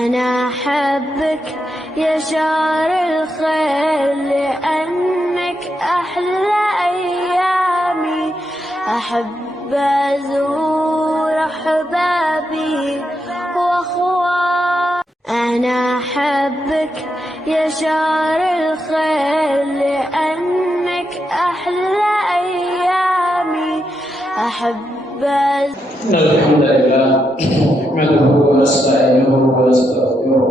أنا أحبك يا شهر الخير لأنك أحلى أيامي. أحب أزور أحبابي وأخواني. أنا أحبك يا شهر الخير لأنك أحلى أيامي. أحب إن الحمد لله نحمده ونستعينه ونستغفره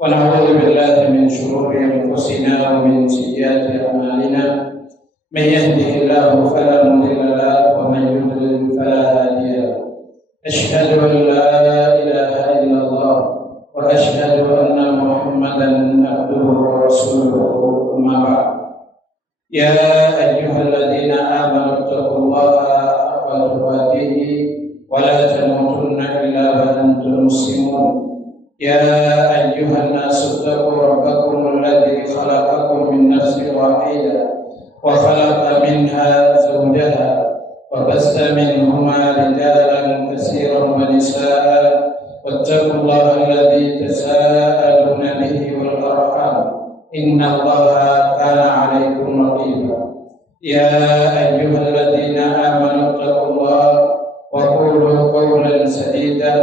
ونعوذ بالله من شرور أنفسنا ومن سيئات أعمالنا. من يهده الله فلا مضل له ومن يضلل فلا هادي له. أشهد أن لا إله إلا الله وأشهد أن محمدا عبده ورسوله. أما بعد، يا أيها الذين آمنوا اتقوا الله حق تقاته ولا تموتن إلا وأنتم مسلمون. يا أيها الناس اتقوا ربكم الذي خلقكم من نفس واحدة وخلق منها زوجها وبث منهما رجالا كثيرا ونساء واتقوا الله الذي تساءلون به والأرحام إن الله كان عليكم رقيبا. يا أيها الذين آمنوا اتقوا الله وقولوا قولا سديدا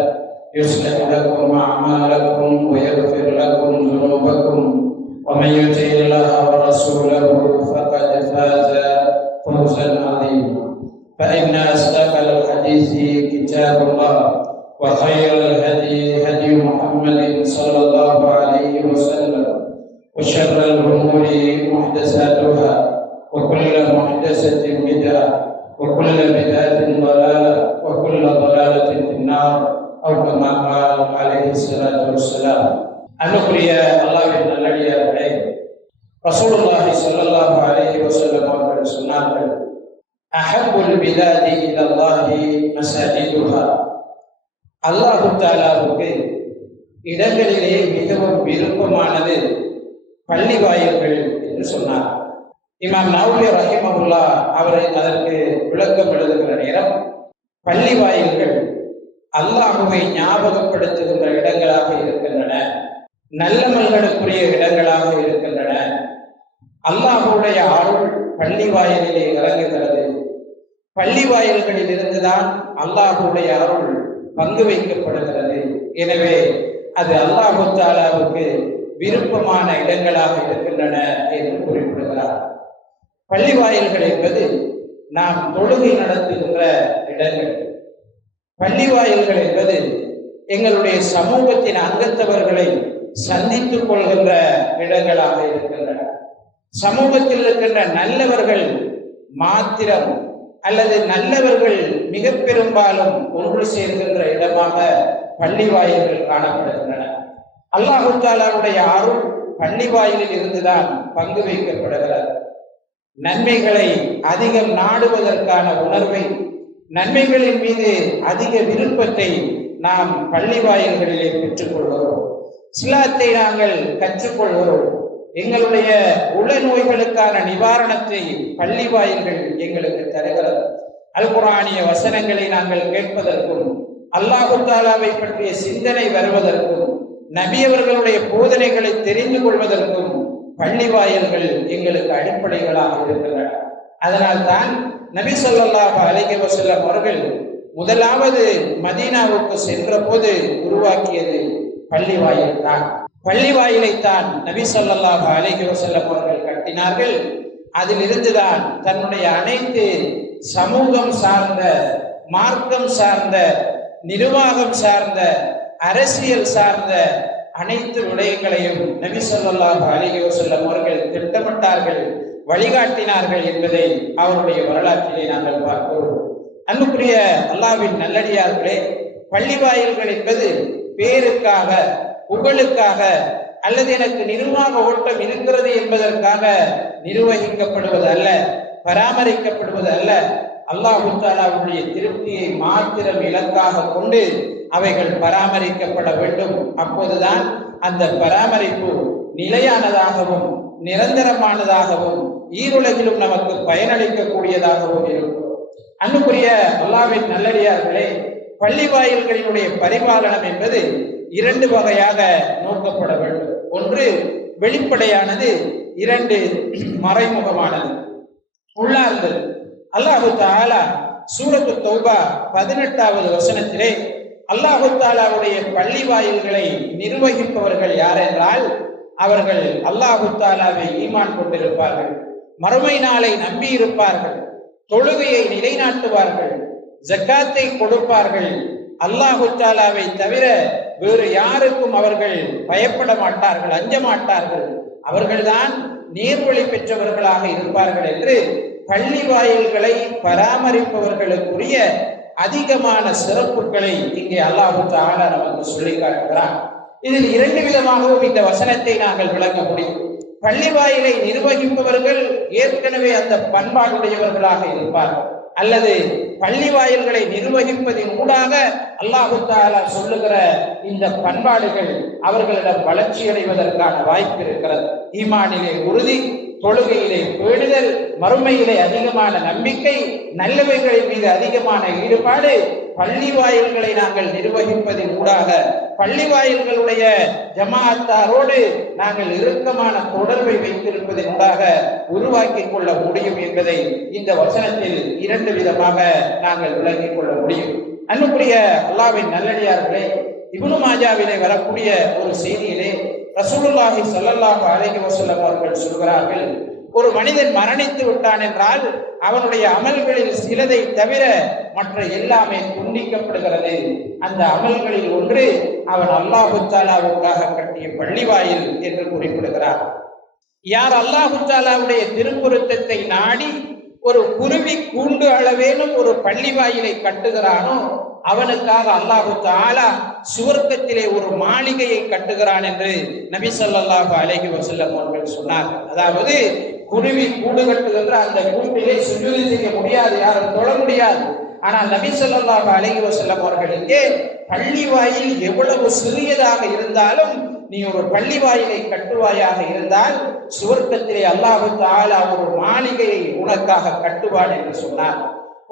يصلح لكم أعمالكم ويغفر لكم ذنوبكم ومن يطع الله ورسوله فقد فاز فوزا عظيما. فإن أصدق الحديث كتاب الله وخير الهدي هدي محمد صلى الله عليه وسلم وشر الأمور محدثاتها وكل محدثة بدعة وكل بدعة ضلالة وكل ضلالة في النار أو كما قال عليه الصلاة والسلام. அன்புக்குரிய அல்லாஹ்வின் நல்லடியார்களே, ரசூலுல்லாஹி ஸல்லல்லாஹு அலைஹி வஸல்லம் அவர்கள் சொன்னார்கள், அஹப்புல் பிலாதி இலல்லாஹி மஸாஜிதுஹா. அல்லாஹ் தஆலாவுக்கு இடங்களிலே மிகவும் விருப்பமானது பள்ளி வாயில்கள் என்று சொன்னார். இமாம் நவவி ரஹிமஹுல்லா அவர்கள் அதற்கு விளக்கம் எழுதுகிற நேரம், பள்ளி வாயில்கள் அல்லாஹுவை ஞாபகப்படுத்துகின்ற இடங்களாக இருக்கின்றன, நல்லமல்களுக்குரிய இடங்களாக இருக்கின்றன. அல்லாஹுடைய அருள் பள்ளி வாயிலிலே இறங்குகிறது. பள்ளி வாயில்களில் இருந்துதான் அல்லாஹுடைய அருள் பங்கு வைக்கப்படுகிறது. எனவே அது அல்லாஹு தஆலாவுக்கு விருப்பமான இடங்களாக இருக்கின்றன என்று குறிப்பிடுகிறார். பள்ளி வாயில்கள் என்பது நாம் தொழுகை நடத்துகின்ற இடங்கள். பள்ளி வாயில்கள் என்பது எங்களுடைய சமூகத்தின் அங்கத்தவர்களை சந்தித்துக் கொள்கின்ற இடங்களாக இருக்கின்றன. சமூகத்தில் இருக்கின்ற நல்லவர்கள் மாத்திரம் அல்லது நல்லவர்கள் மிக பெரும்பாலும் ஒன்று சேர்கின்ற இடமாக பள்ளி வாயில்கள் காணப்படுகின்றன. அல்லாஹு தஆலாவுடைய அருள் பள்ளி வாயிலில் இருந்துதான் பங்கு வைக்கப்படுகிறது. நன்மைகளை அதிகம் நாடுவதற்கான உணர்வை, நன்மைகளின் மீது அதிக விருப்பத்தை நாம் பள்ளி வாயில்களிலே பெற்றுக்கொள்கிறோம். இஸ்லாத்தை நாங்கள் கற்றுக்கொள்கிறோம். எங்களுடைய உள நோய்களுக்கான நிவாரணத்தை பள்ளி வாயில்கள் எங்களுக்கு தருகிறது. அல் குர்ஆனிய வசனங்களை நாங்கள் கேட்பதற்கும், அல்லாஹு தஆலாவை பற்றிய சிந்தனை வருவதற்கும், நபி அவர்களுடைய போதனைகளை தெரிந்து கொள்வதற்கும் பள்ளி வாயில்கள் எங்களுக்கு அடிப்படைகளாக இருக்கின்றன. அதனால் தான் நபி ஸல்லல்லாஹு அலைஹி வஸல்லம் அவர்கள் முதலாவது மதீனாவுக்கு சென்ற போது உருவாக்கியது பள்ளி வாயில் தான். பள்ளி வாயிலைத்தான் நபி ஸல்லல்லாஹு அலைஹி வஸல்லம் அவர்கள் கட்டினார்கள். அதிலிருந்துதான் தன்னுடைய அனைத்து சமூகம் சார்ந்த, மார்க்கம் சார்ந்த, நிர்வாகம் சார்ந்த, அரசியல் சார்ந்த அனைத்து விடயங்களையும் நபி ஸல்லல்லாஹு அலைஹி வஸல்லம் அவர்கள் திட்டமிட்டார்கள், வழிகாட்டினார்கள் என்பதை அவருடைய வரலாற்றிலே நாங்கள் பார்க்கிறோம். அன்புக்குரிய அல்லாஹ்வின் நல்லடியார்களே, பள்ளி வாயில்கள் என்பது பேருக்காக, புகழுக்காக அல்லது எனக்கு நிர்வாக ஓட்டம் இருக்கிறது என்பதற்காக நிர்வகிக்கப்படுவது அல்ல, பராமரிக்கப்படுவது அல்ல. அல்லாஹ் தஆலாவுடைய திருப்தியை மாத்திரம் இலக்காக கொண்டு அவைகள் பராமரிக்கப்பட வேண்டும். அப்போதுதான் அந்த பராமரிப்பு நிலையானதாகவும் நிரந்தரமானதாகவும் ஈருலகிலும் நமக்கு பயனளிக்கக்கூடியதாகவும் இருக்கும். அன்புக்குரிய அல்லாஹ்வின் நல்லடியார்களே, பள்ளி வாயில்களினுடைய பரிபாலனம் என்பது இரண்டு வகையாக நோக்கப்பட வேண்டும். ஒன்று வெளிப்படையானது, இரண்டு மறைமுகமானது. உள்ளார்கள். அல்லாஹு தஆலா சூரத்து தௌபா 18வது வசனத்திலே அல்லாஹு தஆலாவுடைய பள்ளி வாயில்களை நிர்வகிப்பவர்கள் யார் என்றால் அவர்கள் அல்லாஹு தஆலாவை ஈமான் கொண்டிருப்பார்கள், மறுமை நாளை நம்பி இருப்பார்கள், தொழுகையை நிலைநாட்டுவார்கள், ஜக்காத்தை கொடுப்பார்கள், அல்லாஹு தஆலாவை தவிர வேறு யாருக்கும் அவர்கள் பயப்பட மாட்டார்கள், அஞ்ச மாட்டார்கள், அவர்கள்தான் நேர்வழி பெற்றவர்களாக இருப்பார்கள் என்று பள்ளி வாயில்களை பராமரிப்பவர்களுக்குரிய அதிகமான சிறப்புகளை இங்கே அல்லாஹு தஆலா நமக்கு சொல்லி காட்டுகிறார். இதில் இரண்டு விதமாகவும் இந்த வசனத்தை நாங்கள் விளக்க முடியும். பள்ளி வாயிலை நிர்வகிப்பவர்கள் ஏற்கனவே அந்த பண்பாடுடையவர்களாக இருப்பார்கள், அல்லது பள்ளி வாயில்களை நிர்வகிப்பதின் ஊடாக அல்லாஹு தஆலா சொல்லுகிற இந்த பண்பாடுகள் அவர்களிடம் வளர்ச்சி அடைவதற்கான வாய்ப்பு இருக்கிறது. ஈமானிலே உறுதி, தொழுகையிலே பேணுதல், மறுமையிலே அதிகமான நம்பிக்கை, நல்லவைகளின் மீது அதிகமான ஈடுபாடு பள்ளி வாயில்களை நாங்கள் நிர்வகிப்பதின் ஊடாக, பள்ளி வாயில்களுடைய ஜமாஅத்தாரோடு நாங்கள் இறுக்கமான தொடர்பை வைத்திருப்பதன் ஊடாக உருவாக்கி கொள்ள முடியும் என்பதை இந்த வசனத்தில் இரண்டு விதமாக நாங்கள் விளங்கிக் கொள்ள முடியும். அன்புக்குரிய அல்லாஹ்வின் நல்லடியார்களே, இப்னு மாஜாவிலே வரக்கூடிய ஒரு செய்தியிலே ரசூலுல்லாஹி ஸல்லல்லாஹு அலைஹி வஸல்லம் அவர்கள் சொல்கிறார்கள், ஒரு மனிதன் மரணித்து விட்டான் என்றால் அவனுடைய அமல்களில் சிலதை தவிர மற்ற எல்லாமே துண்டிக்கப்படுகிறது. அந்த அமல்களில் ஒன்று அவன் அல்லாஹு தஆலாவுக்காக கட்டிய பள்ளிவாயில் என்று குறிப்பிடுகிறார். யார் அல்லாஹு தஆலாவுடைய திருப்பொருத்தத்தை நாடி ஒரு குருவி கூண்டு அளவேனும் ஒரு பள்ளிவாயிலை கட்டுகிறானோ அவனுக்காக அல்லாஹு தஆலா சுவர்க்கத்திலே ஒரு மாளிகையை கட்டுகிறான் என்று நபி ஸல்லல்லாஹு அலைஹி வஸல்லம் அவர்கள் சொன்னார். அதாவது குருவி கூடு கட்டுகின்ற அந்த கூட்டிலே சுஜூது செய்ய முடியாது, யாரும் தொழ முடியாது. ஆனால் நபி ஸல்லல்லாஹு அலைஹி வஸல்லம் அவர்களுக்கு பள்ளிவாயில் எவ்வளவு சிறியதாக இருந்தாலும் நீ ஒரு பள்ளிவாயிலை கட்டுவாயாக இருந்தால் சுவர்க்கத்திலே அல்லாஹு தஆலா ஒரு மாளிகையை உனக்காக கட்டுவான் என்று சொன்னார்.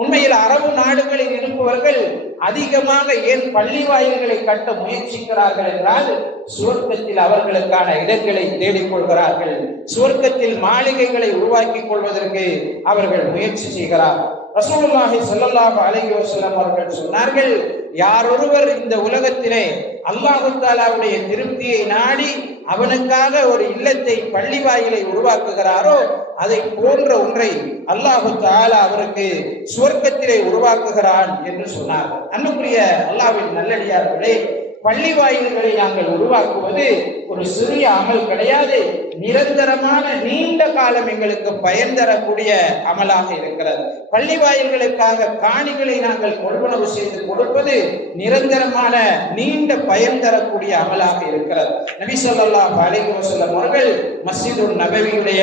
உண்மையில் அரபு நாடுகளில் இருப்பவர்கள் அதிகமாக ஏன் பள்ளி வாயில்களை கட்ட முயற்சிக்கிறார்கள் என்றால் சுவர்க்கத்தில் அவர்களுக்கான இடங்களை தேடிக்கொள்கிறார்கள், சுவர்க்கத்தில் மாளிகைகளை உருவாக்கி கொள்வதற்கு அவர்கள் முயற்சி செய்கிறார்கள். ரசூலுல்லாஹி ஸல்லல்லாஹு அலைஹி வஸல்லம் அவர்கள் சொன்னார்கள், யாரொருவர் இந்த உலகத்திலே அல்லாஹு தஆலாவுடைய திருப்தியை நாடி அவனுக்காக ஒரு இல்லத்தை பள்ளி வாயிலை உருவாக்குகிறாரோ அதை போன்ற ஒன்றை அல்லாஹு தஆலா அவருக்கு சுவர்க்கத்திலே உருவாக்குகிறான் என்று சொன்னார். அன்புக்குரிய அல்லாஹ்வின் நல்லடியார்களே, பள்ளி வாயில்களை நாங்கள் உருவாக்குவது ஒரு சிறிய அமல் கிடையாது, நிரந்தரமான நீண்ட காலம் எங்களுக்கு பயன் தரக்கூடிய அமலாக இருக்கிறது. பள்ளி வாயில்களுக்காக காணிகளை நாங்கள் கொள்வனவு செய்து கொடுப்பது நிரந்தரமான நீண்ட பயன் தரக்கூடிய அமலாக இருக்கிறது. நபி ஸல்லல்லாஹு அலைஹி வஸல்லம் அவர்கள் மஸ்ஜிதுன் நபவியுடைய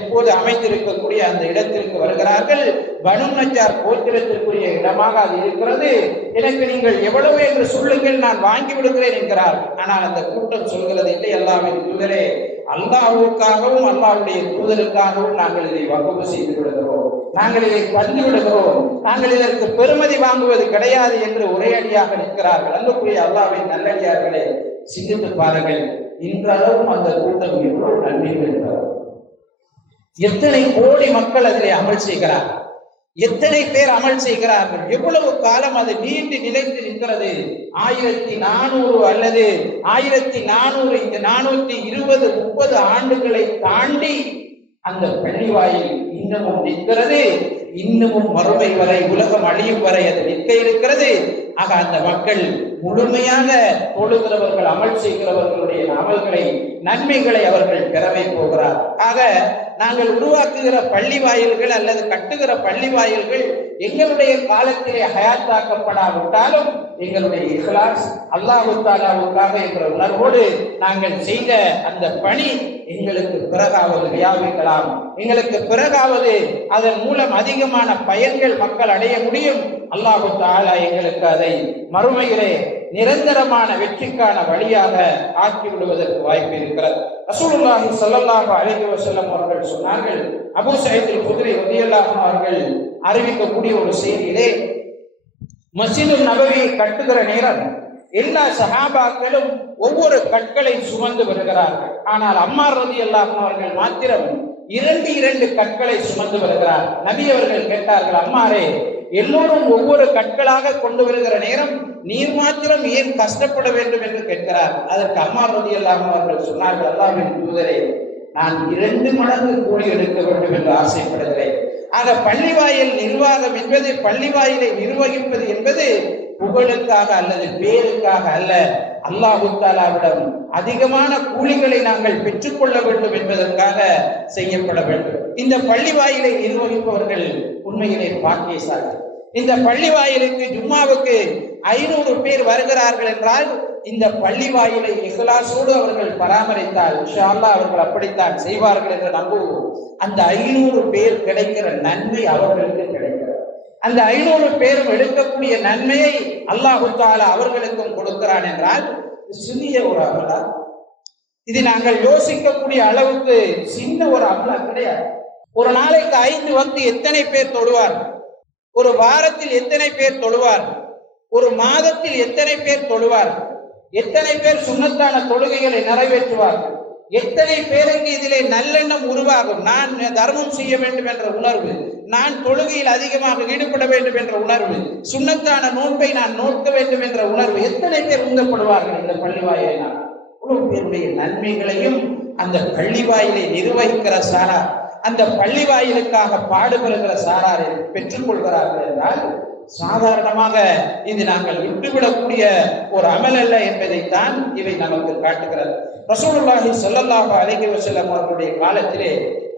இப்போது அமைந்திருக்கக்கூடிய அந்த இடத்திற்கு வருகிறார்கள். பனு நஜ்ஜார் கோத்திரத்திற்குரிய இடமாக அது இருக்கிறது. எனக்கு நீங்கள் எவ்வளவு என்று சொல்லுங்கள், நான் வாங்கி விடுகிறேன் என்கிறார். ஆனால் அந்த கூட்டம் சொல்கிறது, இல்லை அல்லாஹ்வின் தூதரே, அல்லாஹ்வுக்காகவும் அல்லாஹ்வுடைய தூதருக்காகவும் நாங்கள் இதை வக்ஃப் செய்து விடுகிறோம், நாங்கள் இதை பந்து விடுகிறோம், நாங்கள் இதற்கு பெருமதி வாங்குவது கிடையாது என்று ஒரே அடியாக நிற்கிறார்கள். அன்புக்குரிய அல்லாஹ்வின் நல்லடியார்களே, சிந்தித்து பாருங்கள், இன்றளவும் அந்த கூட்டம் எவ்வளவு நன்மை பெறுகிறார், எத்தனை கோடி மக்கள் அதிலே அமல் செய்கிறார், எத்தனை பேர் அமல் செய்கிறார்கள், எவ்வளவு காலம் அது நீண்டு நிலைத்து நிற்கிறது. 1400 அல்லது 1400 இந்த 420-30 ஆண்டுகளை தாண்டி அந்த பள்ளிவாயில் இன்னமும் நிற்கிறது. இன்னமும் மறுமை வரை, உலகம் அழியும் வரை அது நிற்க இருக்கிறது. ஆக அந்த மக்கள் முழுமையாக தொழுகிறவர்கள், அமல் செய்கிறவர்களுடைய அமல்களை, நன்மைகளை அவர்கள் பெறவே போகிறார். ஆக நாங்கள் உருவாக்குகிற பள்ளி வாயில்கள் அல்லது கட்டுகிற பள்ளி வாயில்கள் எங்களுடைய காலத்திலே ஹயாத்தாக்கப்படாவிட்டாலும் எங்களுடைய இஹ்லாஸ் அல்லாஹ் தஆலாவுக்காக என்ற உணர்வோடு நாங்கள் செய்த அந்த பணி எங்களுக்கு பிறகாவது வியாபிக்கலாம், எங்களுக்கு பிறகாவது அதன் மூலம் அதிகமான பயன்கள் மக்கள் அடைய முடியும். அல்லாஹ் தஆலா எங்களுக்கு அதை மறுமையிலே நிரந்தரமான வெற்றிக்கான வழியாக ஆக்கி விடுவதற்கு வாய்ப்பு இருக்கிறது. ரசூலுல்லாஹி ஸல்லல்லாஹு அலைஹி வஸல்லம் அவர்கள் சொன்னார்கள், அபூ ஸயீத் அல்-குத்ரி ரலியல்லாஹு அன்ஹு அவர்கள் அறிவிக்கக்கூடிய ஒரு செய்தியிலே, மஸ்ஜிதுன் நபவியை கட்டுகிற நேரம் எல்லா சஹாபாக்களும் ஒவ்வொரு கற்களை சுமந்து வருகிறார்கள். ஆனால் அம்மார் ரலியல்லாஹு அன்ஹு அவர்கள் மாத்திரம் இரண்டு கற்களை சுமந்து வருகிறார். நபி அவர்கள் கேட்டார்கள், அம்மாரே, எல்லோரும் ஒவ்வொரு கற்களாக கொண்டு வருகிற நேரம் நீர் மாத்திரம் ஏன் கஷ்டப்பட வேண்டும் என்று கேட்கிறார். அதற்கு அம்மார் ரலியல்லாஹு அன்ஹு அவர்கள் சொன்னார்கள், அல்லாஹ்வின் தூதரே, நான் 2 மடங்கு கூலி எடுக்க வேண்டும் என்று ஆசைப்படுகிறேன். ஆக பள்ளிவாயில் நிர்வாகம் என்பது, பள்ளிவாயிலை நிர்வகிப்பது என்பது புகழுக்காக அல்லது பேருக்காக அல்ல, அல்லாஹு தஆலாவிடம் அதிகமான கூலிகளை நாங்கள் பெற்றுக்கொள்ள வேண்டும் என்பதற்காக செய்யப்பட வேண்டும். இந்த பள்ளிவாயிலை நிர்வகிப்பவர்கள் உண்மையிலே பாக்கியசாலிகள். இந்த பள்ளிவாயிலுக்கு ஜும்மாவுக்கு 500 பேர் வருகிறார்கள் என்றால் இந்த பள்ளிவாயிலை இஹ்லாஸோடு அவர்கள் பராமரித்தால் இன்ஷா அல்லாஹ் அவர்கள் அப்படித்தான் செய்வார்கள் என்று நம்புவோம். அந்த 500 பேர் கிடைக்கிற நன்மை அவர்களுக்கு கிடைக்கிறது. அந்த 500 பேரும் எடுக்கக்கூடிய நன்மையை அல்லாஹு தஆலா அவர்களுக்கும் கொடுக்கிறான் என்றால் சிறிய ஒரு அமலா? இது நாங்கள் யோசிக்கக்கூடிய அளவுக்கு சின்ன ஒரு அமலா கிடையாது. ஒரு நாளைக்கு 5 வக்து எத்தனை பேர் தொழுவார்கள்? ஒரு வாரத்தில் எத்தனை பேர் தொழுவார்கள்? ஒரு மாதத்தில் எத்தனை பேர் தொழுவார்கள்? எத்தனை பேர் சுன்னத்தான தொழுகைகளை நிறைவேற்றுவார்கள்? எத்தனை பேருக்கு இதிலே நல்லெண்ணம் உருவாகும்? நான் தர்மம் செய்ய வேண்டும் என்ற உணர்வு, நான் தொழுகையில் அதிகமாக ஈடுபட வேண்டும் என்ற உணர்வு, சுன்னத்தான நோன்பை நான் நோக்க வேண்டும் என்ற உணர்வு, எத்தனை பேர் உந்தப்படுவார்கள் இந்த பள்ளிவாயிலினால்? அவ்வளவு பேருடைய நன்மைகளையும் அந்த பள்ளிவாயிலை நிர்வகிக்கிற சாரார், அந்த பள்ளிவாயிலுக்காக பாடுபடுகிற சாராரை பெற்றுக்கொள்கிறார்கள் என்றால் சாதாரணமாக இது நாங்கள் விட்டுவிடக்கூடிய ஒரு அமல் அல்ல என்பதைத்தான் இவை நமக்கு காட்டுகிறது. ரசூலுல்லாஹி ஸல்லல்லாஹு அலைஹி வஸல்லம் அவர்களுடைய காலத்திலே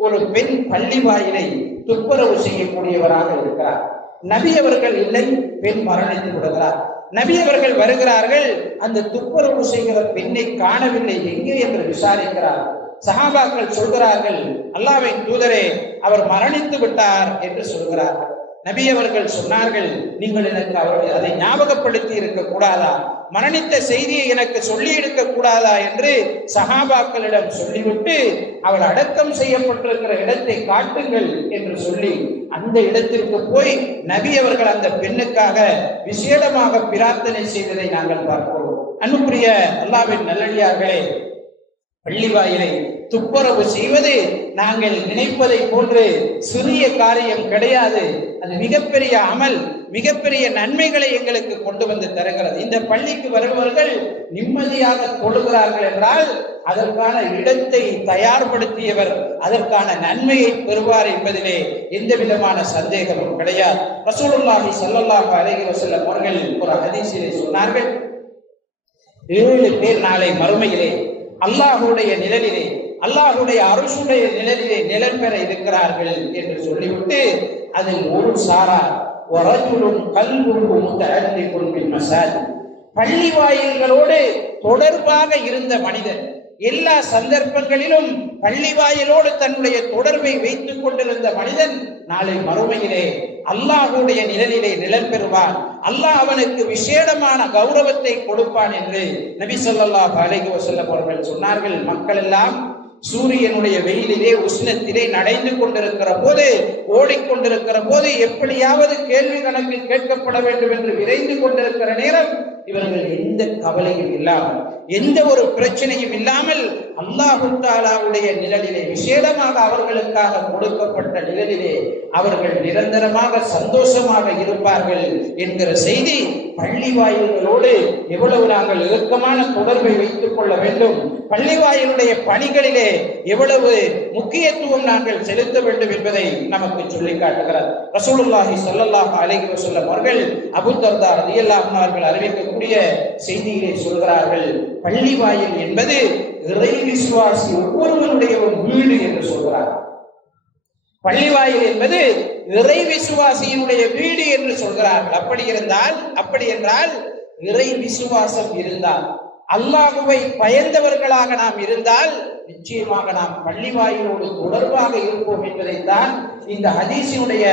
ஒரு பெண் பள்ளிவாயிலை துப்புரவு செய்யக்கூடியவராக இருக்கிறார். நபி அவர்கள் இல்லை, பெண் மரணித்து விடுகிறார். நபி அவர்கள் வருகிறார்கள், அந்த துப்புரவு செய்கிற பெண்ணை காணவில்லை, எங்கே என்று விசாரிக்கிறார். சஹாபாக்கள் சொல்கிறார்கள், அல்லாஹ்வின் தூதரே, அவர் மரணித்து விட்டார் என்று சொல்கிறார்கள். நபி அவர்கள் சொன்னார்கள், நீங்கள் எனக்கு அதை ஞாபகப்படுத்தி இருக்க கூடாதா? மரணித்த செய்தியை எனக்கு சொல்லி இருக்க கூடாதா என்று சஹாபாக்களிடம் சொல்லிவிட்டு அவள் அடக்கம் செய்யப்பட்டிருக்கிற இடத்தை காட்டுங்கள் என்று சொல்லி அந்த இடத்திற்கு போய் நபி அவர்கள் அந்த பெண்ணுக்காக விசேடமாக பிரார்த்தனை செய்ததை நாங்கள் பார்க்கிறோம். அன்புக்குரிய அல்லாஹ்வின் நல்லடியார்களே, பள்ளிவாயிலை துப்புரவு செய்வது நாங்கள் நினைப்பதை போன்று சிறிய காரியம் கிடையாது. அது மிகப்பெரிய அமல், மிகப்பெரிய நன்மைகளை எங்களுக்கு கொண்டு வந்து தருகிறது. இந்த பள்ளிக்கு வருபவர்கள் நிம்மதியாக தொழுகிறார்கள் என்றால் அதற்கான இடத்தை தயார்படுத்தியவர் அதற்கான நன்மையை பெறுவார் என்பதிலே எந்த விதமான சந்தேகமும் கிடையாது. ரசூலுல்லாஹி ஸல்லல்லாஹு அலைஹி வஸல்லம் அவர்கள் ஒரு ஹதீஸிலே சொன்னார்கள், 7 பேர் நாளை மறுமையிலே அல்லாஹ்வுடைய நிழலிலே, அல்லாஹ்வுடைய அர்ஷுடைய நிழலிலே நிழல் பெற இருக்கிறார்கள் என்று சொல்லிவிட்டு அதில் ஒரு சாரார் வரஜுலுன் கல்புஹு முத்தஅல்லிகுன் பில் மசாஜித், பள்ளி வாயில்களோடு தொடர்பாக இருந்த மனிதன், எல்லா சந்தர்ப்பங்களிலும் பள்ளிவாயிலோடு தன்னுடைய தொடர்பை வைத்துக் கொண்டிருந்த மனிதன் நாளை மறுமையிலே அல்லாஹ்வுடைய நிழலிலே நிழல் பெறுவான். அல்லாஹ் அவனுக்கு விசேடமான கௌரவத்தை கொடுப்பான் என்று நபி ஸல்லல்லாஹு அலைஹி வஸல்லம் அவர்கள் சொன்னார்கள். மக்கள் எல்லாம் சூரியனுடைய வெயிலிலே உஷ்ணத்திலே நடைந்து கொண்டிருக்கிற போது, ஓடிக்கொண்டிருக்கிற போது, எப்படியாவது கேள்வி கணக்கில் கேட்கப்பட வேண்டும் என்று விரைந்து கொண்டிருக்கிற நேரம் இவர்கள் எந்த கவலையும் இல்லாமல், எந்த ஒரு பிரச்சனையும் இல்லாமல் அல்லாஹு தஆலாவுடைய நிழலிலே, விசேடமாக அவர்களுக்காக கொடுக்கப்பட்ட நிழலிலே அவர்கள் நிரந்தரமாக சந்தோஷமாக இருப்பார்கள் என்கிற செய்தி பள்ளி வாயில்களோடு எவ்வளவு நாங்கள் இறுக்கமான தொடர்பை வைத்துக் கொள்ள வேண்டும், பள்ளி வாயிலுடைய பணிகளிலே எவ்வளவு முக்கியத்துவம் நாங்கள் செலுத்த வேண்டும் என்பதை நமக்கு சொல்லி காட்டுகிறார். ரசூலுல்லாஹி ஸல்லல்லாஹு அலைஹி வஸல்லம் அவர்கள் அபூ தர்தா ரலியல்லாஹு அன்ஹு அவர்கள் அறிவிக்கக்கூடிய செய்தியிலே சொல்கிறார்கள், பள்ளி வாயில் என்பது இறை விசுவாசி ஒவ்வொருவருடைய ஒரு வீடு என்று சொல்கிறார். பள்ளிவாயில் என்பது இறை விசுவாசியினுடைய வீடு என்று சொல்கிறார்கள். அப்படி என்றால் இறை விசுவாசம் இருந்தால், அல்லாஹ்வை பயந்தவர்களாக நாம் இருந்தால் நிச்சயமாக நாம் பள்ளிவாயிலோடு தொடர்பாக இருப்போம் என்பதைத்தான் இந்த ஹதீஸினுடைய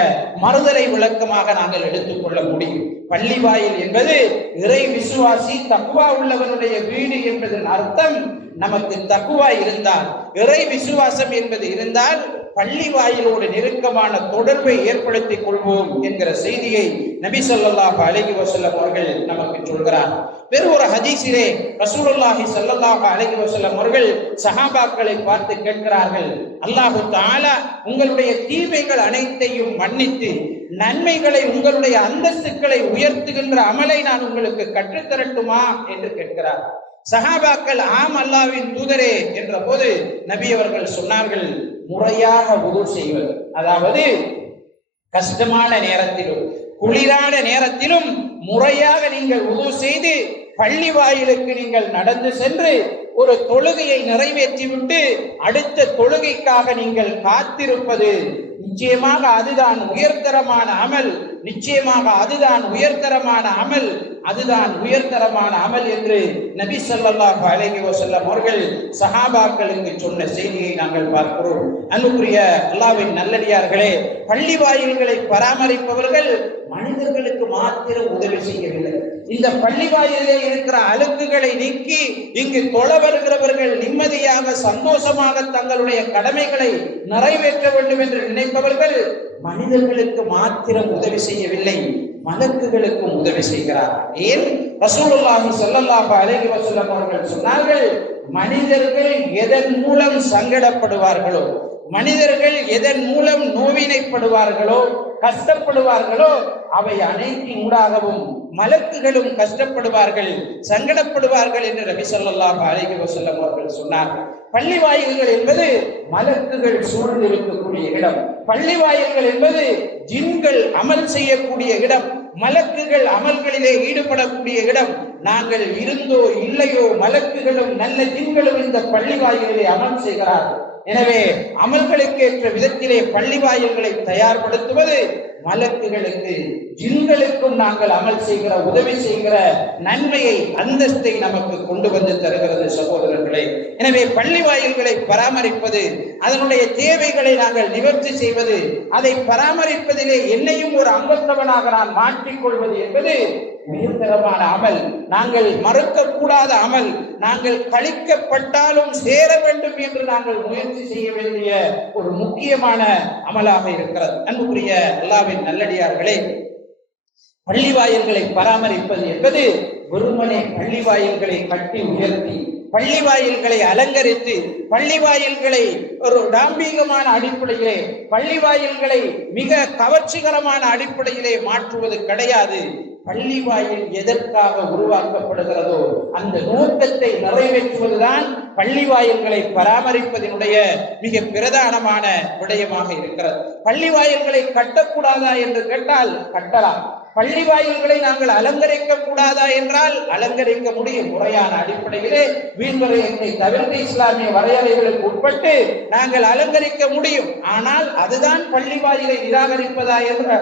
மறுதலை விளக்கமாக நாங்கள் எடுத்துக்கொள்ள முடியும். பள்ளிவாயில் என்பது இறை விசுவாசி தக்வா உள்ளவனுடைய வீடு என்பதன் அர்த்தம், நமக்கு தக்வா இருந்தால், இறை விசுவாசம் என்பது இருந்தால் பள்ளி வாயிலோடு நெருக்கமான தொடர்பை ஏற்படுத்திக் கொள்வோம் என்கிற செய்தியை நபி ஸல்லல்லாஹு அலைஹி வஸல்லம் அவர்கள் நமக்கு சொல்கிறார். வேறு ஒரு ஹதீஸிலே ரசூலுல்லாஹி ஸல்லல்லாஹு அலைஹி வஸல்லம் அவர்கள் சஹாபாக்களை பார்த்து கேட்கிறார்கள், அல்லாஹ் தஆலா உங்களுடைய தீமைகள் அனைத்தையும் மன்னித்து நன்மைகளை, உங்களுடைய அந்தஸ்துக்களை உயர்த்துகின்ற அமலை நான் உங்களுக்கு கற்றுத்தரட்டுமா என்று கேட்கிறார். சஹாபாக்கள் ஆம் அல்லாஹ்வின் தூதரே என்ற போது நபி அவர்கள் சொன்னார்கள், முறையாக வுது செய்வது, அதாவது கஷ்டமான நேரத்திலும் குளிரான நேரத்திலும் முறையாக நீங்கள் வுது செய்து பள்ளி வாயிலுக்கு நீங்கள் நடந்து சென்று ஒரு தொழுகையை நிறைவேற்றிவிட்டு அடுத்த தொழுகைக்காக நீங்கள் காத்திருப்பது, நிச்சயமாக அதுதான் உயர்தரமான அமல், நிச்சயமாக அதுதான் உயர்தரமான அமல், அதுதான் உயர்தரமான அமல் என்று நபி ஸல்லல்லாஹு அலைஹி வஸல்லம் அவர்கள் சஹாபாக்களுக்கு சொன்ன செய்தியை நாங்கள் பார்க்கிறோம். அன்புக்குரிய அல்லாஹ்வின் நல்லடியார்களே, பள்ளி வாயில்களை பராமரிப்பவர்கள் மனிதர்களுக்கு மாத்திரம் உதவி செய்யவில்லை. இந்த பள்ளி வாயிலே இருக்கிற அழுக்குகளை நீக்கி இங்கு தொழ வருகிறவர்கள் நிம்மதியாக சந்தோஷமாக தங்களுடைய கடமைகளை நிறைவேற்ற வேண்டும் என்று நினைப்பவர்கள் மனிதர்களுக்கு மாத்திரம் உதவி செய்யவில்லை, மலக்குகளுக்கும் உதவி செய்கிறார். ஏன்? ரசூலுல்லாஹி ஸல்லல்லாஹு அலைஹி வஸல்லம் அவர்கள் சொன்னார்கள், மனிதர்கள் எதன் மூலம் சங்கடப்படுவார்களோ, மனிதர்கள் எதன் மூலம் நோவினைப்படுவார்களோ, கஷ்டப்படுவார்களோ, அவை அனைத்தின் ஊடாகவும் மலக்குகளும் கஷ்டப்படுவார்கள், சங்கடப்படுவார்கள் என்று நபி ஸல்லல்லாஹு அலைஹி வஸல்லம் அவர்கள் சொன்னார்கள். பள்ளி வாயில்கள் என்பது மலக்குகள் சூழ்ந்து இருக்கக்கூடிய இடம். பள்ளி வாயில்கள் என்பது ஜின்கள் அமல் செய்யக்கூடிய இடம், மலக்குகள் அமல்களிலே ஈடுபடக்கூடிய இடம். நாங்கள் இருந்தோ இல்லையோ மலக்குகளும் நல்ல ஜின்களும் இந்த பள்ளி வாயில்களை அமல் செய்கிறார்கள். எனவே அமல்களுக்கு ஏற்ற விதத்திலே பள்ளி வாயில்களை தயார்படுத்துவது மலக்குகளுக்கு, ஜின்களுக்கும் நாங்கள் அமல் செய்கிற, உதவி செய்கிற நன்மையை, அந்தஸ்தை நமக்கு கொண்டு வந்து தருகிறது சகோதரர்களே. எனவே பள்ளி வாயில்களை பராமரிப்பது, அதனுடைய தேவைகளை நாங்கள் நிவர்த்தி செய்வது, அதை பராமரிப்பதிலே என்னையும் ஒரு அங்கத்தவனாக நான் மாற்றிக்கொள்வது என்பது உயர்தரமான அமல். நாங்கள் மறுக்கக்கூடாத அமல். நாங்கள் கழிக்கப்பட்டாலும் சேர வேண்டும் என்று நாங்கள் முயற்சி செய்ய வேண்டிய ஒரு முக்கியமான அமலாக இருக்கிறது. அன்புக்குரிய அல்லாஹ்வின் நல்லடியார்களே, பள்ளி வாயில்களை பராமரிப்பது என்பது வெறுமனே பள்ளி வாயில்களை கட்டி உயர்த்தி, பள்ளி வாயில்களை அலங்கரித்து, பள்ளி வாயில்களை ஒரு டாம்பீகமான அடிப்படையிலே, பள்ளி வாயில்களை மிக கவர்ச்சிகரமான அடிப்படையிலே மாற்றுவது கிடையாது. பள்ளி வாயில் எதற்காக உருவாக்கப்படுகிறதோ அந்த நோக்கத்தை நிறைவேற்றுவதுதான் பள்ளி வாயில்களை பராமரிப்பதனுடைய மிக பிரதானமான விடயமாக இருக்கிறது. பள்ளி வாயில்களை கட்டக்கூடாதா என்று கேட்டால் கட்டலாம். பள்ளி வாயில்களை நாங்கள் அலங்கரிக்க கூடாதா என்றால் அலங்கரிக்க முடியும். முறையான அடிப்படையிலே வீண்வரையத்தை தவிர்த்து இஸ்லாமிய வரையறைகளுக்கு உட்பட்டு நாங்கள் அலங்கரிக்க முடியும். ஆனால் அதுதான் பள்ளி வாயிலை நிராகரிப்பதா என்ற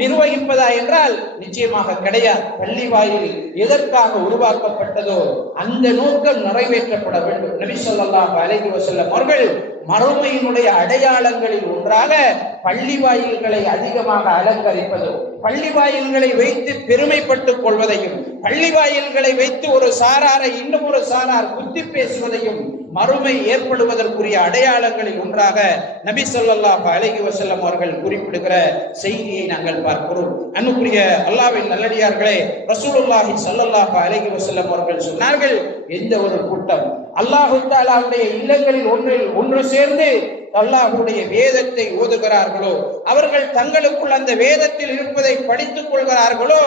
நிர்வகிப்பதா என்றால் நிச்சயமாக கிடையாது. பள்ளி வாயில் எதற்காக உருவாக்கப்பட்டதோ அந்த நோக்கம் நிறைவேற்றப்பட வேண்டும். நபி ஸல்லல்லாஹு அலைஹி வஸல்லம் அவர்கள் மறுமையினுடைய அடையாளங்களில் ஒன்றாக பள்ளி வாயில்களை அதிகமாக அலங்கரிப்பதும், பள்ளி வாயில்களை வைத்து பெருமைப்பட்டுக் கொள்வதையும், பள்ளி வாயில்களை வைத்து ஒரு சாராரை இன்னும் ஒரு சாரார் குத்தி பேசுவதையும் மறுமை ஏற்படுவதற்குரிய அடையாளங்களில் ஒன்றாக நபி ஸல்லல்லாஹு அலைஹி வஸல்லம் அவர்கள் குறிப்பிடுகிற செய்தியை நாங்கள் பார்க்கிறோம். அன்புக்குரிய அல்லாஹ்வின் நல்லடியார்களே, ரசூலுல்லாஹி ஸல்லல்லாஹு அலைஹி வஸல்லம் அவர்கள் சொன்னார்கள், எந்த ஒரு கூட்டம் அல்லாஹ் தஆலாவுடைய இல்லங்களில் ஒன்று சேர்ந்து அல்லாஹ்வுடைய வேதத்தை ஓதுகிறார்களோ, அவர்கள் தங்களுக்குள் அந்த வேதத்தில் இருப்பதை படித்துக் கொள்கிறார்களோ,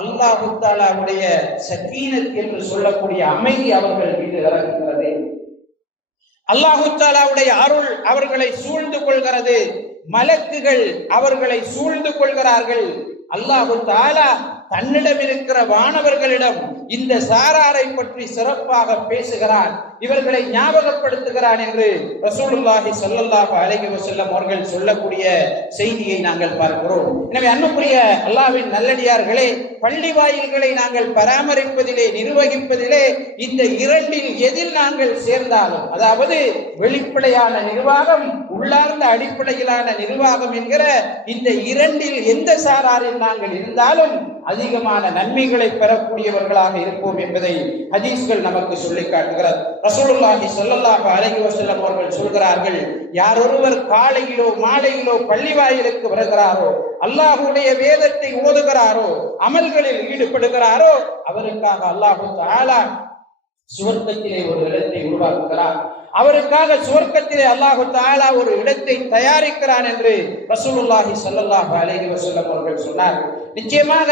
அல்லாஹ் தஆலாவுடைய சக்கீனத் என்று சொல்லக்கூடிய அமைதி அவர்கள் மீது இறங்குகிறது. அல்லாஹ் தஆலாவுடைய அருள் அவர்களை சூழ்ந்து கொள்கிறது. மலக்குகள் அவர்களை சூழ்ந்து கொள்கிறார்கள். அல்லாஹ் தஆலா தன்னிடம் இருக்கிற வானவர்களிடம் இந்த சாராரை பற்றி சிறப்பாக பேசுகிறான், இவர்களை ஞாபகப்படுத்துகிறான் என்று ரசூலுல்லாஹி ஸல்லல்லாஹு அலைஹி வஸல்லம் அவர்கள் சொல்லக்கூடிய செய்தியை நாங்கள் பார்க்கிறோம். எனவே அன்புக்குரிய அல்லாஹ்வின் நல்லடியார்களே, பள்ளி வாயில்களை நாங்கள் பராமரிப்பதிலே, நிர்வகிப்பதிலே இந்த இரண்டில் எதில் நாங்கள் சேர்ந்தாலும், அதாவது வெளிப்படையான நிர்வாகம், உள்ளார்ந்த அடிப்படையிலான நிர்வாகம் என்கிற இந்த இரண்டில் எந்த சாராரில் நாங்கள் இருந்தாலும் அதிகமான நன்மைகளை பெறக்கூடியவர்களாக இருப்போம் என்பதை ஹதீஸ்கள் நமக்கு சொல்லி காட்டுகிறது. ரசூலுல்லாஹி ஸல்லல்லாஹு அலைஹி வஸல்லம் அவர்கள் சொல்கிறார்கள், யார் ஒருவர் காலையிலோ மாலையிலோ பள்ளி வாயிலுக்கு வருகிறாரோ, அல்லாஹ்வுடைய வேதத்தை ஓதுகிறாரோ, அமல்களில் ஈடுபடுகிறாரோ, அவருக்காக அல்லாஹ் தஆலா சுவர்க்கத்திலே ஒரு இடத்தை உருவாக்குகிறார். அவருக்காக சுவர்க்கத்திலே அல்லாஹ் தஆலா ஒரு இடத்தை தயாரிக்கிறான் என்று ரசூலுல்லாஹி ஸல்லல்லாஹு அலைஹி வஸல்லம் அவர்கள் சொன்னார். நிச்சயமாக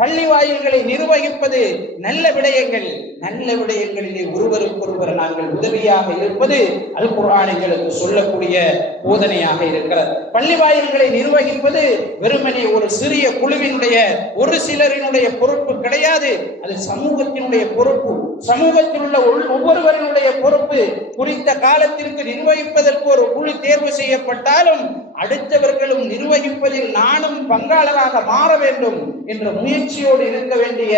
பள்ளி வாயில்களை நிர்வகிப்பது நல்ல விடயங்கள். நல்ல விடயங்களிலே ஒருவருக்கொருவர் நாங்கள் உதவியாக இருப்பது அல் குர்ஆன் எங்களுக்கு சொல்லக்கூடிய போதனையாக இருக்கிறது. பள்ளி வாயில்களை நிர்வகிப்பது வெறுமனே ஒரு சிறிய குழுவினுடைய ஒரு சிலரினுடைய பொறுப்பு கிடையாது. அது சமூகத்தினுடைய பொறுப்பு. சமூகத்தில் உள்ள ஒவ்வொருவரினுடைய பொறுப்பு. குறித்த காலத்திற்கு நிர்வகிப்பதற்கு ஒரு குழு தேர்வு செய்யப்பட்டாலும் அடுத்தவர்களும் நிர்வகிப்பதில் நானும் பங்காளராக மாற வேண்டும் என்ற முயற்சியோடு இருக்க வேண்டிய,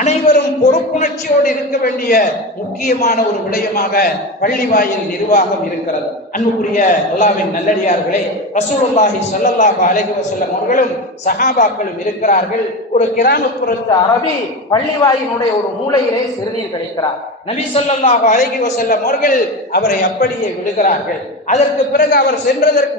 அனைவரும் பொறுப்புணர்ச்சியோடு இருக்க வேண்டிய முக்கியமான ஒரு விடயமாக பள்ளி வாயில் நிர்வாகம் இருக்கிறது. அன்புக்குரிய அல்லாஹ்வின் நல்லடியார்களே, ரசூலுல்லாஹி ஸல்லல்லாஹு அலைஹி வஸல்லம் அவர்களும் சஹாபாக்களும் இருக்கிறார்கள். ஒரு கிராமப்புறத்து அரபி பள்ளி வாயினுடைய ஒரு மூலையிலே சிறுநீர் கழிக்கிறார். நபி ஸல்லல்லாஹு அலைஹி வஸல்லம் அவர்கள் அவரை அப்படியே விடுகிறார்கள். அதற்கு பிறகு அவர்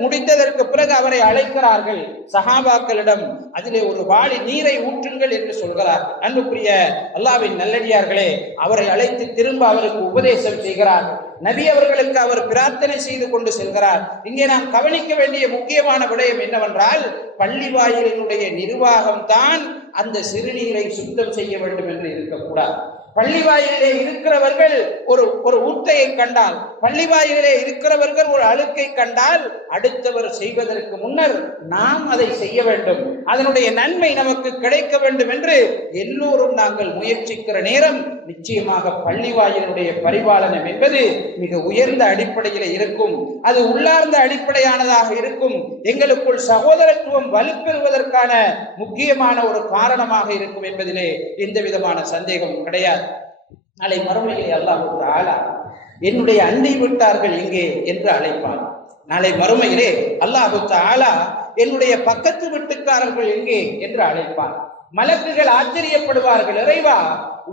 முடித்ததற்கு பிறகு அவரை அழைக்கிறார்கள். சஹாபாக்களிடம் அதிலே ஒரு வாளி நீரை ஊற்றுங்கள் என்று சொல்கிறார். அன்புக்குரிய அல்லாஹ்வின் நல்லடியார்களே, அவரை அழைத்து திரும்ப அவருக்கு உபதேசம் செய்கிறார். நபி அவர்களுக்கு அவர் பிரார்த்தனை செய்து கொண்டு செல்கிறார். இங்கே நாம் கவனிக்க வேண்டிய முக்கியமான விடயம் என்னவென்றால், பள்ளி வாயிலினுடைய நிர்வாகம் தான் அந்த சிறுநீரை சுத்தம் செய்ய வேண்டும் என்று இருக்கக்கூடாது. பள்ளி வாயிலே இருக்கிறவர்கள் ஒரு ஊத்தையை கண்டால், பள்ளி வாயிலே இருக்கிறவர்கள் ஒரு அழுக்கை கண்டால், அடுத்தவர் செய்வதற்கு முன்னர் நாம் அதை செய்ய வேண்டும். அதனுடைய நன்மை நமக்கு கிடைக்க வேண்டும் என்று எல்லோரும் நாங்கள் முயற்சிக்கிற நேரம் நிச்சயமாக பள்ளி வாயிலுடைய பரிபாலனம் என்பது மிக உயர்ந்த அடிப்படையில் இருக்கும். அது உள்ளார்ந்த அடிப்படையானதாக இருக்கும். எங்களுக்குள் சகோதரத்துவம் வலுப்பெறுவதற்கான முக்கியமான ஒரு காரணமாக இருக்கும் என்பதிலே எந்த விதமான சந்தேகம் கிடையாது. நாளை மறுமையிலே அல்லாஹ் தஆலா என்னுடைய அண்டை வீட்டார்கள் எங்கே என்று அழைப்பான். நாளை மறுமையிலே அல்லாஹ் தஆலா என்னுடைய பக்கத்து வீட்டுக்காரர்கள் எங்கே என்று அழைப்பான். மலக்குகள் ஆச்சரியப்படுவார்கள், இறைவா,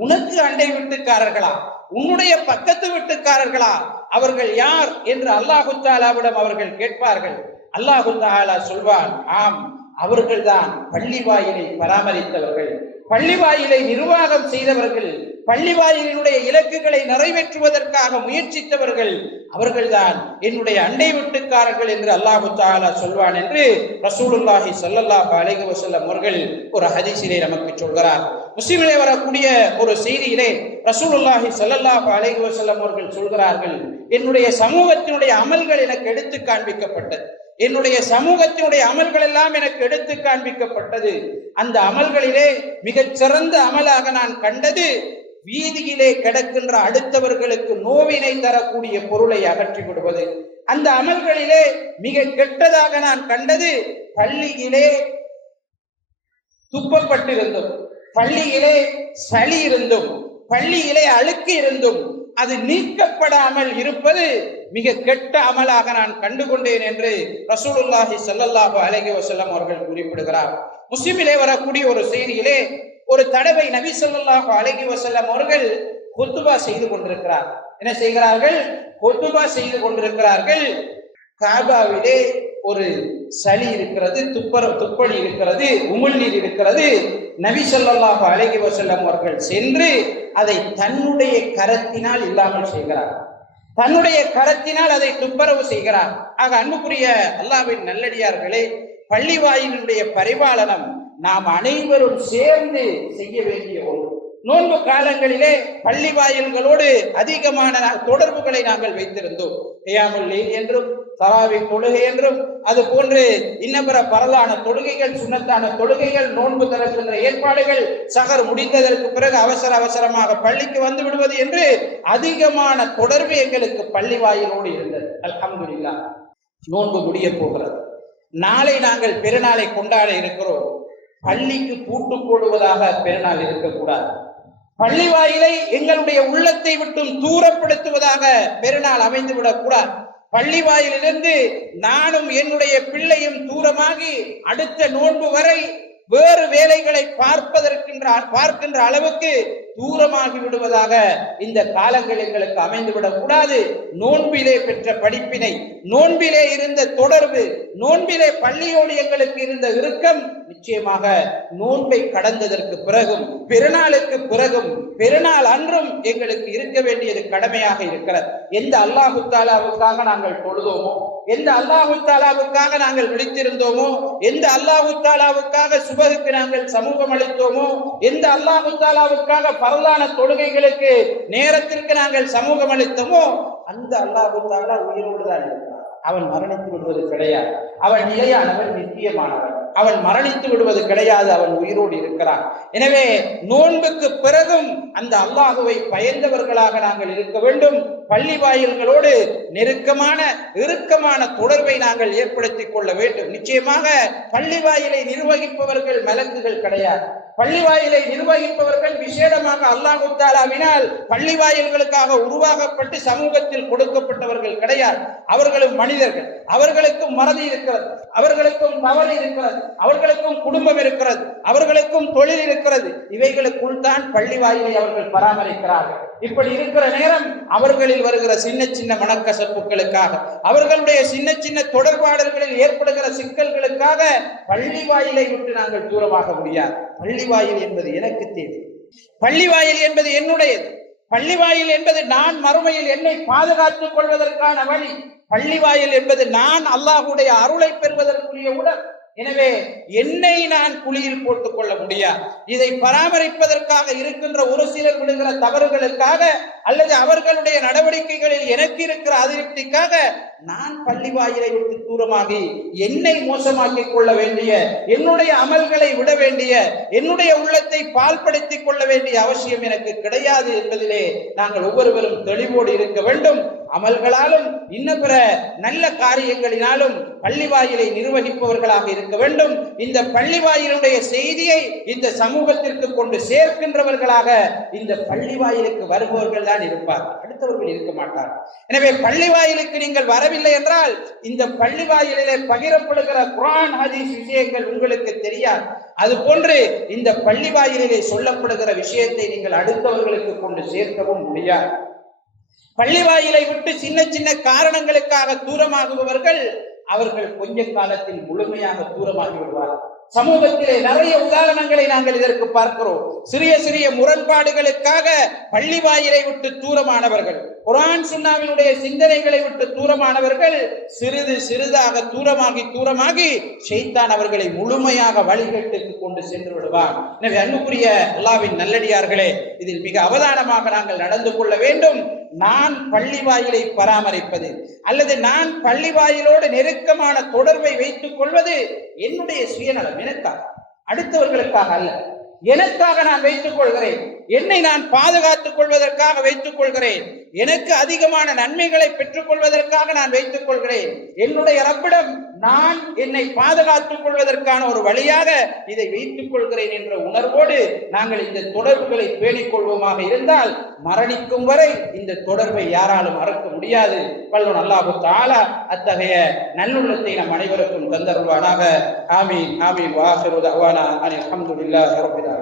உனக்கு அண்டை வீட்டுக்காரர்களா, உன்னுடைய பக்கத்து வீட்டுக்காரர்களா, அவர்கள் யார் என்று அல்லாஹ் தஆலாவிடம் அவர்கள் கேட்பார்கள். அல்லாஹ் தஆலா சொல்வான், ஆம், அவர்கள்தான் பள்ளி வாயிலை பராமரித்தவர்கள், பள்ளி வாயிலை நிர்வாகம் செய்தவர்கள், பள்ளி வாயிலினுடைய இலக்குகளை நிறைவேற்றுவதற்காக முயற்சித்தவர்கள், அவர்கள்தான் என்னுடைய அண்டை வீட்டுக்காரர்கள் என்று அல்லாஹ் தஆலா சொல்வான் என்று ரசூலுல்லாஹி ஸல்லல்லாஹு அலைஹி வஸல்லம் அவர்கள் ஒரு ஹதீஸிலே நமக்கு சொல்கிறார். முஸ்லிமிலே வரக்கூடிய ஒரு செய்தியிலே ரசூலுல்லாஹி ஸல்லல்லாஹு அலைஹி வஸல்லம் அவர்கள் சொல்கிறார்கள், என்னுடைய சமூகத்தினுடைய அமல்கள் எனக்கு எடுத்து காண்பிக்கப்பட்டது. என்னுடைய சமூகத்தினுடைய அமல்கள் எல்லாம் எனக்கு எடுத்து காண்பிக்கப்பட்டது. அந்த அமல்களிலே மிகச் சிறந்த அமலாக நான் கண்டது, வீதியிலே கிடக்கின்ற அடுத்தவர்களுக்கு நோவினை தரக்கூடிய பொருளை அகற்றி விடுவது. அந்த அமல்களிலே மிக கெட்டதாக நான் கண்டது, பள்ளியிலே துப்பப்பட்டிருந்தும், பள்ளியிலே சளி இருந்தும், பள்ளியிலே அழுக்கு இருந்தும் அது நீக்கப்படாமல் இருப்பது மிக கெட்ட அமலாக நான் கண்டுகொண்டேன் என்று ரசூலுல்லாஹி ஸல்லல்லாஹு அலைஹி வஸல்லம் அவர்கள் குறிப்பிடுகிறார். முஸ்லிமிலே வரக்கூடிய ஒரு செய்தியிலே ஒரு தடவை நபி ஸல்லல்லாஹு அலைஹி வஸல்லம் அவர்கள் குத்பா செய்து கொண்டிருக்கிறார். என்ன செய்கிறார்கள்? குத்பா செய்து கொண்டிருக்கிறார்கள். காபாவிலே ஒரு சளி இருக்கிறது, துப்பளி இருக்கிறது, உமிழ்நீர் இருக்கிறது. நபி ஸல்லல்லாஹு அலைஹி வஸல்லம் அவர்கள் சென்று அதை தன்னுடைய கரத்தினால் இல்லாமல் செய்கிறார். தன்னுடைய கரத்தினால் அதை துப்பரவு செய்கிறார். ஆக அன்புக்குரிய அல்லாஹ்வின் நல்லடியார்களே, பள்ளி வாயிலுடைய பரிபாலனம் நாம் அனைவரும் சேர்ந்து செய்ய வேண்டிய ஒன்று. நோன்பு காலங்களிலே பள்ளி வாயில்களோடு அதிகமான தொடர்புகளை நாங்கள் வைத்திருந்தோம். கியாமுல் லைல் என்றும், தராவி தொழுகை என்றும், அது போன்று இன்னபிற பரலான தொழுகைகள், சுன்னத்தான தொழுகைகள், நோன்பு தரக்கின்ற ஏற்பாடுகள், சகர் முடிந்ததற்கு பிறகு அவசர அவசரமாக பள்ளிக்கு வந்து விடுவது என்று அதிகமான தொடர்பு எங்களுக்கு பள்ளி வாயிலோடு இருந்தது. அல்ஹம்துலில்லாஹ், நோன்பு முடிய போகிறது. நாளை நாங்கள் பெருநாளை கொண்டாட இருக்கிறோம். பள்ளிக்கு பூட்டு போடுவதாக பெருநாள் இருக்கக்கூடாது. பள்ளி வாயிலை எங்களுடைய உள்ளத்தை விட்டும் தூரப்படுத்துவதாக பெருநாள் அமைந்துவிடக் கூடாது. பள்ளி வாயிலிருந்து நானும் என்னுடைய பிள்ளையும் தூரமாகி அடுத்த நோன்பு வரை வேறு வேலைகளை பார்க்கின்ற அளவுக்கு தூரமாகி விடுவதாக இந்த காலங்கள் எங்களுக்கு அமைந்துவிடக் கூடாது. நோன்பிலே பெற்ற படிப்பினை, நோன்பிலே இருந்த தொடர்பு, நோன்பிலே பள்ளியோடு எங்களுக்கு இருந்த இறுக்கம் நிச்சயமாக நோன்பை கடந்ததற்கு பிறகும் பெருநாளுக்கு பிறகும் பெருநாள் அன்றும் எங்களுக்கு இருக்க வேண்டியது கடமையாக இருக்கிறது. எந்த அல்லாஹு தஆலாவுக்காக நாங்கள் தொழுதோமோ, எந்த அல்லாஹு தஆலாவுக்காக நாங்கள் விழித்திருந்தோமோ, எந்த அல்லாஹு தஆலாவுக்காக சுபஹுக்கு நாங்கள் சமூகம் அளித்தோமோ, எந்த அல்லாஹு தஆலாவுக்காக பரலான தொழுகைகளுக்கு நேரத்திற்கு நாங்கள் சமூகம் அளித்தோமோ, அந்த அல்லாஹு தஆலா உயிரோடு தான் இருக்கிறார். அவன் மரணித்து விடுவது கிடையாது. அவன் நிலையானவன், நித்தியமானவன். அவன் மரணித்து விடுவது கிடையாது. அவன் உயிரோடு இருக்கிறான். எனவே நோன்புக்கு பிறகும் அந்த அல்லாஹுவை பயந்தவர்களாக நாங்கள் இருக்க வேண்டும். பள்ளி வாயில்களோடு இறுக்கமான தொடர்பை நாங்கள் ஏற்படுத்திக் கொள்ள வேண்டும். நிச்சயமாக பள்ளி வாயிலை நிர்வகிப்பவர்கள் மலக்குகள் கிடையாது. பள்ளி வாயிலை நிர்வகிப்பவர்கள் விசேடமாக அல்லாஹ் தஆலாவினால் பள்ளி வாயில்களுக்காக உருவாக்கப்பட்டு சமூகத்தில் கொடுக்கப்பட்டவர்கள் கிடையாது. அவர்களும் மனிதர்கள். அவர்களுக்கும் மறதி இருக்கிறது, அவர்களுக்கும் தவறு இருக்கிறது, அவர்களுக்கும் குடும்பம் இருக்கிறது, அவர்களுக்கும் தொழில் இருக்கிறது. இவைகளுக்குள் தான் பள்ளி வாயிலை அவர்கள் பராமரிக்கிறார்கள். இப்படி இருக்கிற நேரம் அவர்களில் வருகிற சின்ன சின்ன மனக்கசப்புகளுக்காக, அவர்களுடைய சின்ன சின்ன தொடர்பாடல்களில் ஏற்படுகிற சிக்கல்களுக்காக பள்ளி வாயிலை விட்டு நாங்கள் தூரமாக முடியாது. பள்ளி வாயில் என்பது எனக்கு தேவை. பள்ளி வாயில் என்பது என்னுடையது. பள்ளி வாயில் என்பது நான் மறுமையில் என்னை பாதுகாத்துக் கொள்வதற்கான வழி. பள்ளி வாயில் என்பது நான் அல்லாஹ்வுடைய அருளை பெறுவதற்குரிய உடல். எனவே என்னை நான் குழியில் போட்டுக் கொள்ள முடியாது. இதை பராமரிப்பதற்காக இருக்கின்ற ஒரு சிலர் விடுகிற தவறுகளுக்காக அல்லது அவர்களுடைய நடவடிக்கைகளில் எனக்கு இருக்கிற அதிருப்திக்காக நான் பள்ளி வாயிலை விட்டு தூரமாகி என்னை மோசமாக்கிக் கொள்ள வேண்டிய, என்னுடைய அமல்களை விட வேண்டிய, என்னுடைய உள்ளத்தை பால்படுத்திக் கொள்ள வேண்டிய அவசியம் எனக்கு கிடையாது என்பதிலே நாங்கள் ஒவ்வொருவரும் தெளிவோடு இருக்க வேண்டும். அமல்களாலும் இன்ன பிற நல்ல காரியங்களினாலும் பள்ளி வாயிலை நிர்வகிப்பவர்களாக இருக்க வேண்டும். இந்த பள்ளி வாயிலுடைய செய்தியை இந்த சமூகத்திற்கு கொண்டு சேர்க்கின்றவர்களாக இந்த பள்ளி வாயிலுக்கு வருபவர்கள் தான் இருப்பார், அடுத்தவர்கள் இருக்க மாட்டார். எனவே பள்ளி வாயிலுக்கு நீங்கள் வரவில்லை என்றால் இந்த பள்ளி வாயிலே பகிரப்படுகிற குர்ஆன் ஹதீஸ் விஷயங்கள் உங்களுக்கு தெரியாது. அது போன்று இந்த பள்ளி வாயிலே சொல்லப்படுகிற விஷயத்தை நீங்கள் அடுத்தவர்களுக்கு கொண்டு சேர்க்கவும் முடியாது. பள்ளி வாயிலை விட்டு சின்ன சின்ன காரணங்களுக்காக தூரமாகுபவர்கள் அவர்கள் கொஞ்ச காலத்தில் முழுமையாக தூரமாகி விடுவார்கள். சமூகத்திலே நிறைய உதாரணங்களை நாங்கள் இதற்கு பார்க்கிறோம். சிறிய சிறிய முரண்பாடுகளுக்காக பள்ளி வாயிலை விட்டு தூரமானவர்கள், குர்ஆன் சுன்னாவினுடைய சிந்தனைகளை விட்டு தூரமானவர்கள் சிறிது சிறிதாக தூரமாகி ஷைத்தான் அவர்களை முழுமையாக வழிகட்டுக்கு கொண்டு சென்று விடுவார். எனவே அன்புக்குரிய அல்லாஹ்வின் நல்லடியார்களே, இதில் மிக அவதானமாக நாங்கள் நடந்து கொள்ள வேண்டும். நான் பள்ளி வாயிலை பராமரிப்பது அல்லது நான் பள்ளி வாயிலோடு நெருக்கமான தொடர்பை வைத்துக் கொள்வது என்னுடைய சுயநலம், எனக்காக, அடுத்தவர்களுக்காக அல்ல. எனக்காக நான் வைத்துக் கொள்கிறேன். என்னை நான் பாதுகாத்துக் கொள்வதற்காக வைத்துக் கொள்கிறேன். எனக்கு அதிகமான நன்மைகளை பெற்றுக் கொள்வதற்காக நான் வைத்துக் கொள்கிறேன். என்னுடைய ரப்பிடம் நான் என்னை பாதுகாத்துக் கொள்வதற்கான ஒரு வழியாக இதை வைத்துக் கொள்கிறேன் என்ற உணர்வோடு நாங்கள் இந்த தொடர்புகளை பேணிக் கொள்வோமாக இருந்தால் மரணிக்கும் வரை இந்த தொடர்பை யாராலும் மறக்க முடியாது. வல்லோன் அல்லாஹ் தஆலா அத்தகைய நல்லுள்ளத்தை நம் அனைவருக்கும் தந்தருள்வானாக. ஆமீன் ஆமீன். வஆகிரு தஅவானா அனில் ஹம்துலில்லாஹி ரப்பில் ஆலமீன்.